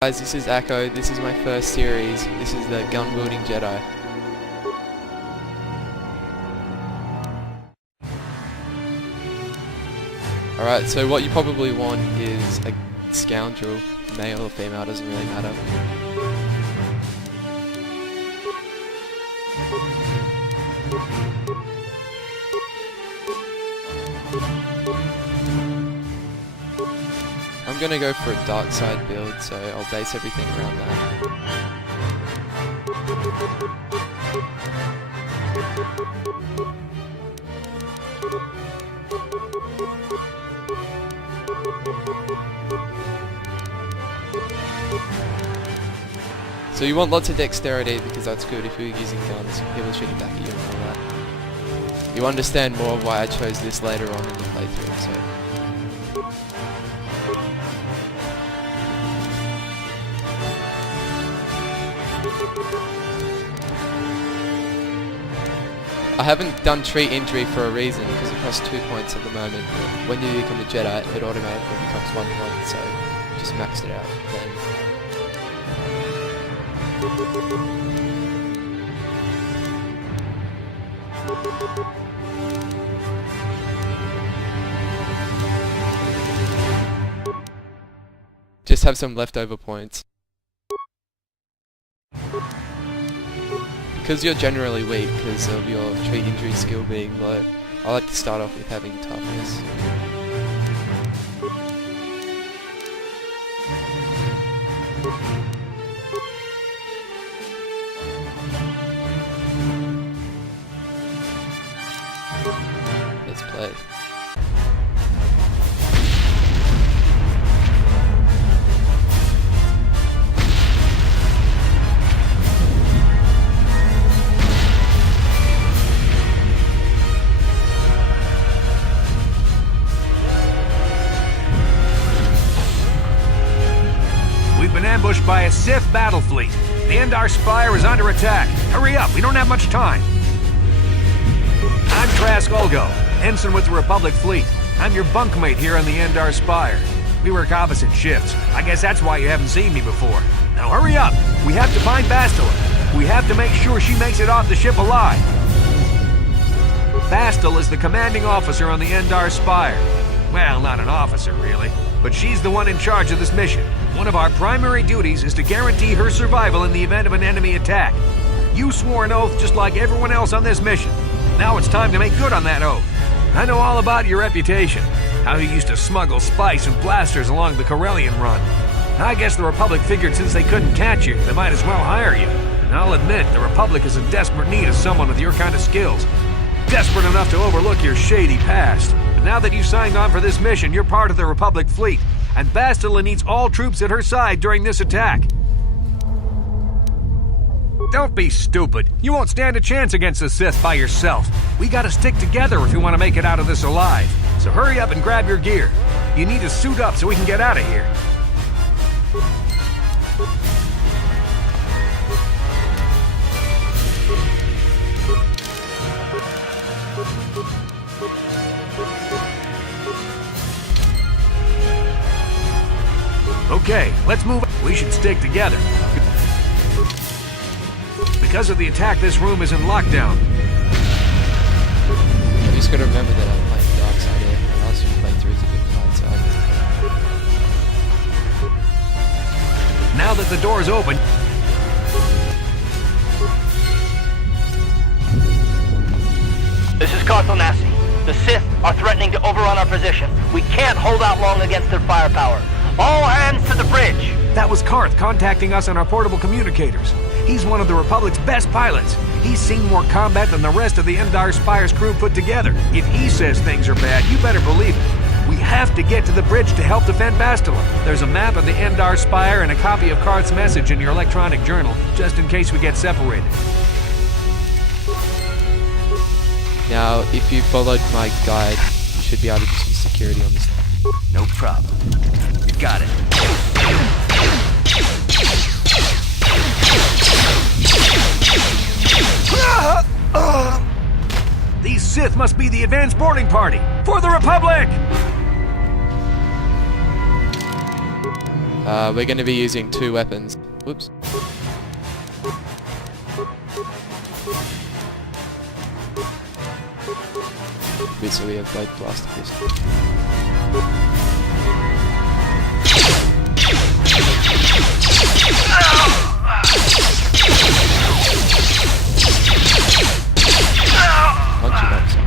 Guys, this is Akko. This is my first series. This is the Gun Wielding Jedi. Alright, so what you probably want is a scoundrel, male or female, doesn't really matter. I'm gonna go for a dark side build, so I'll base everything around that. So you want lots of dexterity because that's good if you're using guns, people shooting back at you and all that. You understand more of why I chose this later on in the playthrough, so. I haven't done treat injury for a reason because it costs 2 points at the moment. When you become a Jedi, it automatically becomes 1 point, so just maxed it out then. Just have some leftover points. Because you're generally weak because of your treat injury skill being low, I like to start off with having toughness. Let's play. We've been ambushed by a Sith battle fleet. The Endar Spire is under attack. Hurry up, we don't have much time. I'm Trask Olgo, ensign with the Republic fleet. I'm your bunkmate here on the Endar Spire. We work opposite shifts. I guess that's why you haven't seen me before. Now hurry up. We have to find Bastila. We have to make sure she makes it off the ship alive. Bastila is the commanding officer on the Endar Spire. Well, not an officer, really. But she's the one in charge of this mission. One of our primary duties is to guarantee her survival in the event of an enemy attack. You swore an oath just like everyone else on this mission. Now it's time to make good on that oath. I know all about your reputation, how you used to smuggle spice and blasters along the Corellian run. I guess the Republic figured since they couldn't catch you, they might as well hire you. And I'll admit, the Republic is in desperate need of someone with your kind of skills. Desperate enough to overlook your shady past. But now that you've signed on for this mission, you're part of the Republic fleet, and Bastila needs all troops at her side during this attack. Don't be stupid. You won't stand a chance against the Sith by yourself. We gotta stick together if we want to make it out of this alive. So hurry up and grab your gear. You need to suit up so we can get out of here. Okay, let's move. We should stick together. Because of the attack, this room is in lockdown. You just gotta remember that I'm playing dark side here, and else you play through to the light side. Now that the door is open, this is KotOR. The Sith are threatening to overrun our position. We can't hold out long against their firepower. All hands to the bridge! that was Karth contacting us on our portable communicators. He's one of the Republic's best pilots. He's seen more combat than the rest of the Endar Spire's crew put together. If he says things are bad, you better believe it. We have to get to the bridge to help defend Bastila. There's a map of the Endar Spire and a copy of Karth's message in your electronic journal, just in case we get separated. Now, if you followed my guide, you should be able to just use security on this. No problem. You got it. These Sith must be the advanced boarding party for the Republic! We're going to be using 2 weapons. Whoops. So we have Blade Blaster Pistol. Punch him up, son.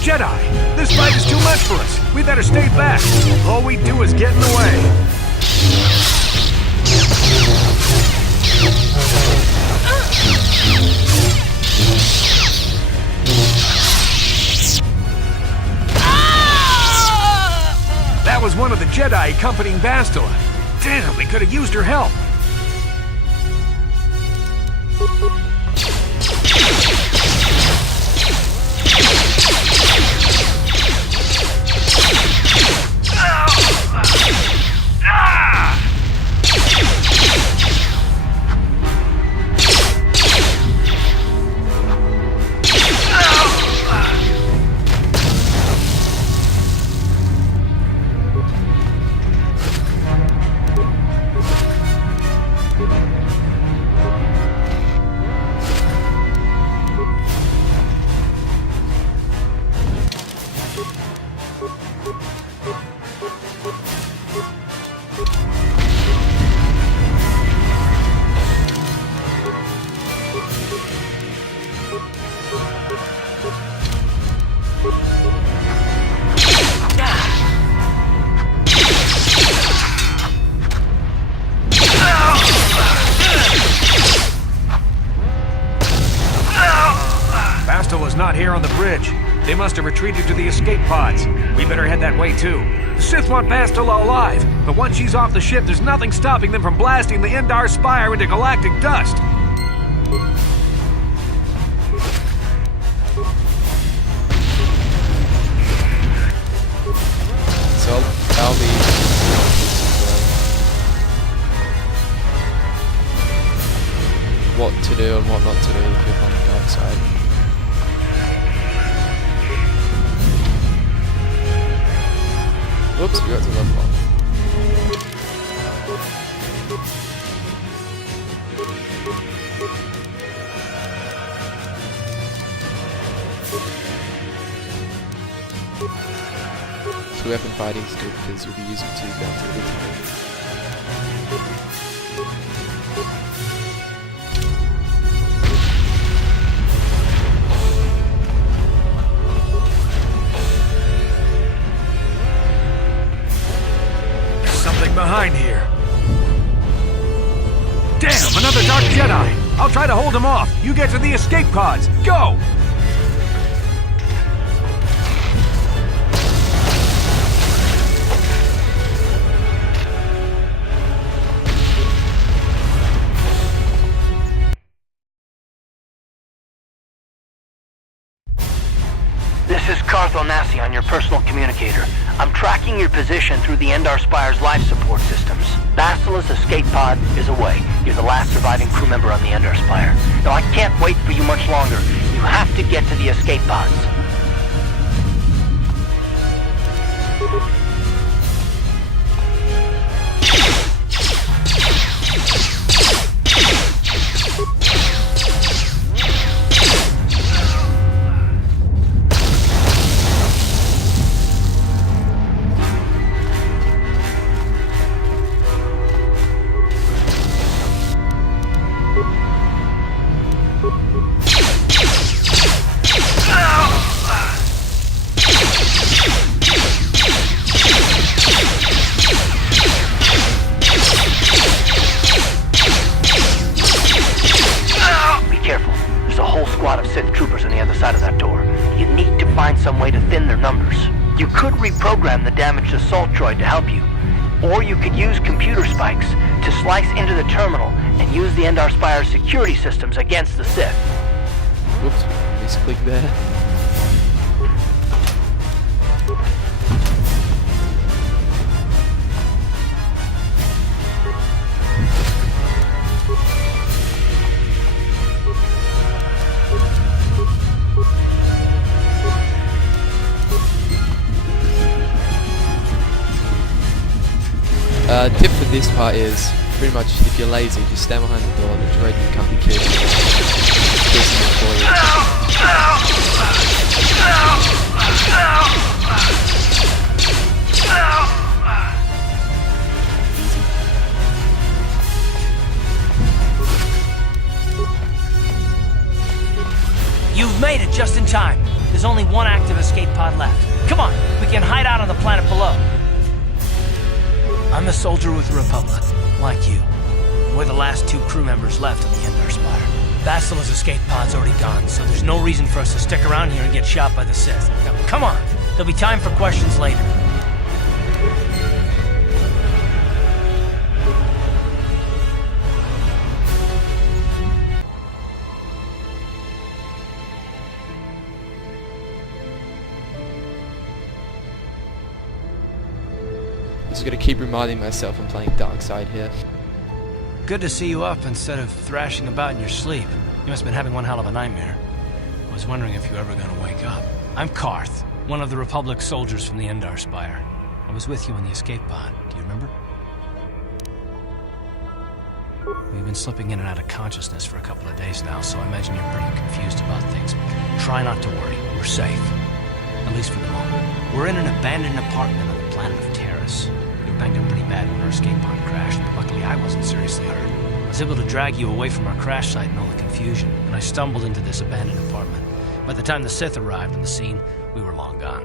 Jedi! This fight is too much for us. We better stay back. All we do is get in the way. That was one of the Jedi accompanying Bastila. Damn, we could have used her help. Bastila's not here on the bridge. They must have retreated to the escape pods. We better head that way too. The Sith want Bastila alive, but once she's off the ship, there's nothing stopping them from blasting the Endar Spire into galactic dust. So I'll be what to do and what not to do if you're on the dark side. Whoops, we got to level 1. two-weapon fighting is good because you'll be using two guns all the time. Something behind here. Damn, another Dark Jedi! I'll try to hold him off. You get to the escape pods. Go! This is KotOR on your personal communicator. I'm tracking your position through the Endar Spire's life support systems. Bastila's escape pod is away. You're the last surviving crew member on the Endar Spire. Now I can't wait for you much longer. You have to get to the escape pods. Some way to thin their numbers. You could reprogram the damaged assault droid to help you, or you could use computer spikes to slice into the terminal and use the Endar Spire's security systems against the Sith. Whoops, misclick there. Tip for this part is, pretty much, if you're lazy, just stand behind the door, the droid can't be killed. For you. You've made it just in time. There's only one active escape pod left. Come on, we can hide out on the planet below. I'm a soldier with the Republic, like you. We're the last two crew members left on the Endar Spire. Bastila's escape pod's already gone, so there's no reason for us to stick around here and get shot by the Sith. Now, come on! There'll be time for questions later. Just gotta keep reminding myself I'm playing Dark Side here. Good to see you up instead of thrashing about in your sleep. You must have been having one hell of a nightmare. I was wondering if you were ever gonna wake up. I'm Karth, one of the Republic soldiers from the Endar Spire. I was with you in the escape pod. Do you remember? We've been slipping in and out of consciousness for a couple of days now, so I imagine you're pretty confused about things. Try not to worry. We're safe. At least for the moment. We're in an abandoned apartment on the planet of Terrace. We were banged up pretty bad when our escape pod crashed, but luckily I wasn't seriously hurt. I was able to drag you away from our crash site in all the confusion, and I stumbled into this abandoned apartment. By the time the Sith arrived on the scene, we were long gone.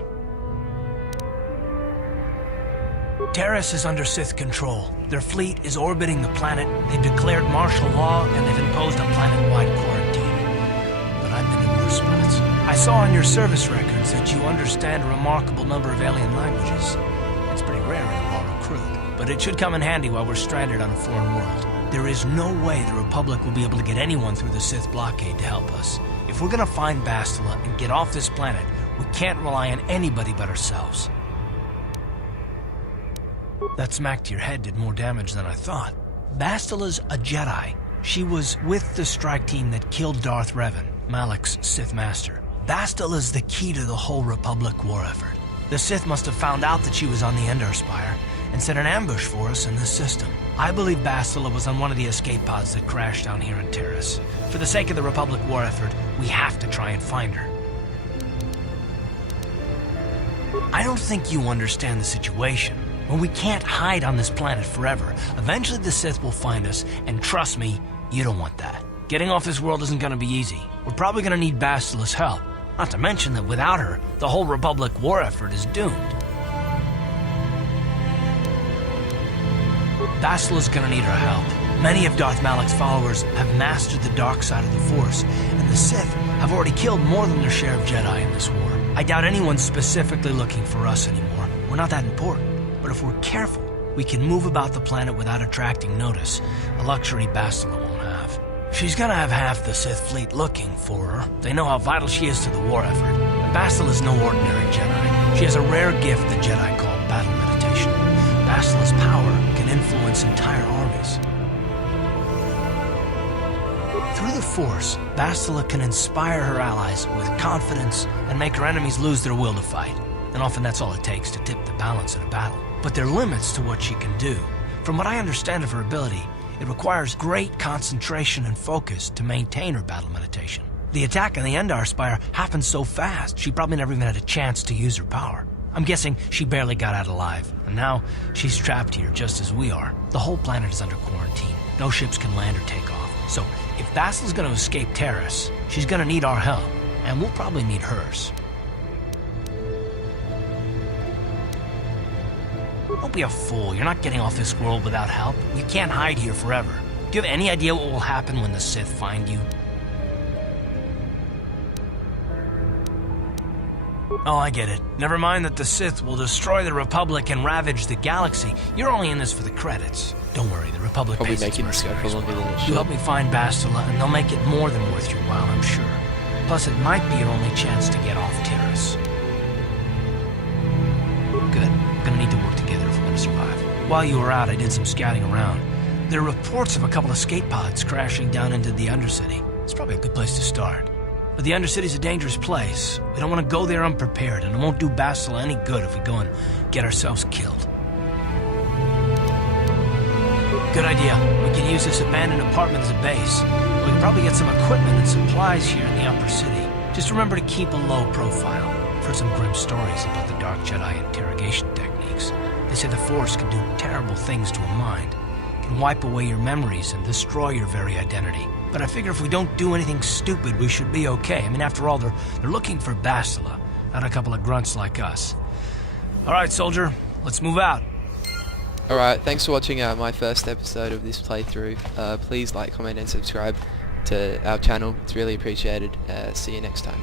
Terrace is under Sith control. Their fleet is orbiting the planet, they've declared martial law, and they've imposed a planet-wide quarantine. But I've been in worse spots. I saw on your service records that you understand a remarkable number of alien languages. It's pretty rare in a raw recruit, but it should come in handy while we're stranded on a foreign world. There is no way the Republic will be able to get anyone through the Sith blockade to help us. If we're gonna find Bastila and get off this planet, we can't rely on anybody but ourselves. That smack to your head did more damage than I thought. Bastila's a Jedi. She was with the strike team that killed Darth Revan, Malak's Sith Master. Bastila's the key to the whole Republic war effort. The Sith must have found out that she was on the Endar Spire and set an ambush for us in this system. I believe Bastila was on one of the escape pods that crashed down here in Terrace. For the sake of the Republic war effort, we have to try and find her. I don't think you understand the situation. Well, we can't hide on this planet forever. Eventually the Sith will find us, and trust me, you don't want that. Getting off this world isn't gonna be easy. We're probably gonna need Bastila's help. Not to mention that without her, the whole Republic war effort is doomed. Bastila's gonna need our help. Many of Darth Malik's followers have mastered the dark side of the Force, and the Sith have already killed more than their share of Jedi in this war. I doubt anyone's specifically looking for us anymore. We're not that important. But if we're careful, we can move about the planet without attracting notice, a luxury Bastila won't have. She's gonna have half the Sith fleet looking for her. They know how vital she is to the war effort. And Bastila's no ordinary Jedi. She has a rare gift the Jedi call battle meditation. Bastila's power can influence entire armies. Through the Force, Bastila can inspire her allies with confidence and make her enemies lose their will to fight. And often that's all it takes to tip the balance in a battle. But there are limits to what she can do. From what I understand of her ability, it requires great concentration and focus to maintain her battle meditation. The attack on the Endar Spire happened so fast, she probably never even had a chance to use her power. I'm guessing she barely got out alive, and now she's trapped here just as we are. The whole planet is under quarantine. No ships can land or take off. So if Bastila's gonna escape Terrace, she's gonna need our help, and we'll probably need hers. Don't be a fool. You're not getting off this world without help. You can't hide here forever. Do you have any idea what will happen when the Sith find you? Oh, I get it. Never mind that the Sith will destroy the Republic and ravage the galaxy. You're only in this for the credits. Don't worry, the Republic Probably pays its making this go for mercenaries longer well. than it You should. help me find Bastila, and they'll make it more than worth your while, I'm sure. Plus, it might be your only chance to get off Terrace. Good. Gonna need to work together if we're gonna survive. While you were out, I did some scouting around. There are reports of a couple of escape pods crashing down into the Undercity. It's probably a good place to start. But the Undercity's a dangerous place. We don't want to go there unprepared, and it won't do Bastila any good if we go and get ourselves killed. Good idea. We can use this abandoned apartment as a base. We can probably get some equipment and supplies here in the upper city. Just remember to keep a low profile. I've heard some grim stories about the Dark Jedi interrogation techniques. They say the Force can do terrible things to a mind. It can wipe away your memories and destroy your very identity. But I figure if we don't do anything stupid, we should be okay. I mean, after all, they're looking for Bastila, not a couple of grunts like us. All right, soldier, let's move out. Alright, thanks for watching my first episode of this playthrough. Please like, comment and subscribe to our channel. It's really appreciated. See you next time.